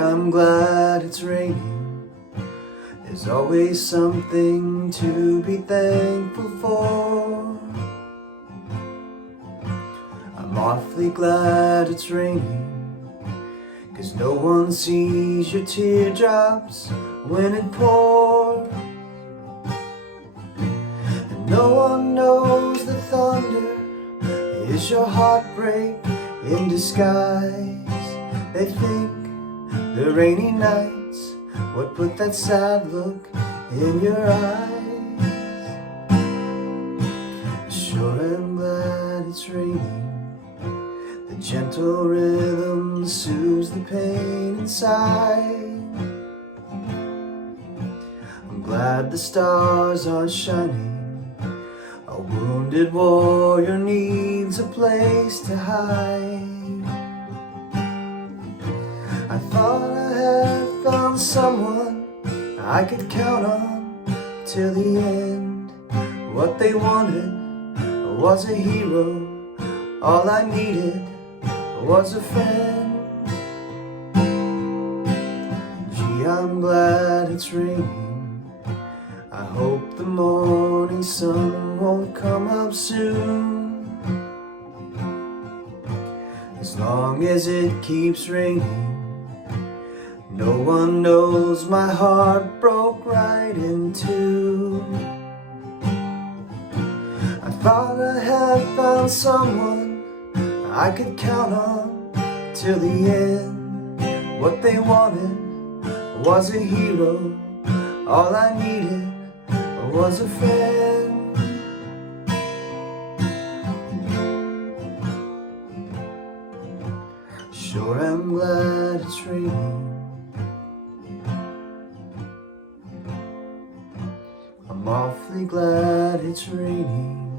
I'm glad it's raining. There's always something to be thankful for. I'm awfully glad it's raining, 'cause no one sees your teardrops when it pours. And no one knows the thunder is your heartbreak in disguise. They think the rainy nights would put that sad look in your eyes. Sure am glad it's raining. The gentle rhythm soothes the pain inside. I'm glad the stars are shining. A wounded warrior needs a place to hide. I thought I had found someone I could count on till the end. What they wanted was a hero. All I needed was a friend. Gee, I'm glad it's raining. I hope the morning sun won't come up soon. As long as it keeps raining, no one knows my heart broke right in two. I thought I had found someone I could count on till the end. What they wanted was a hero. All I needed was a friend. Sure am glad it's raining. I'm awfully glad it's raining.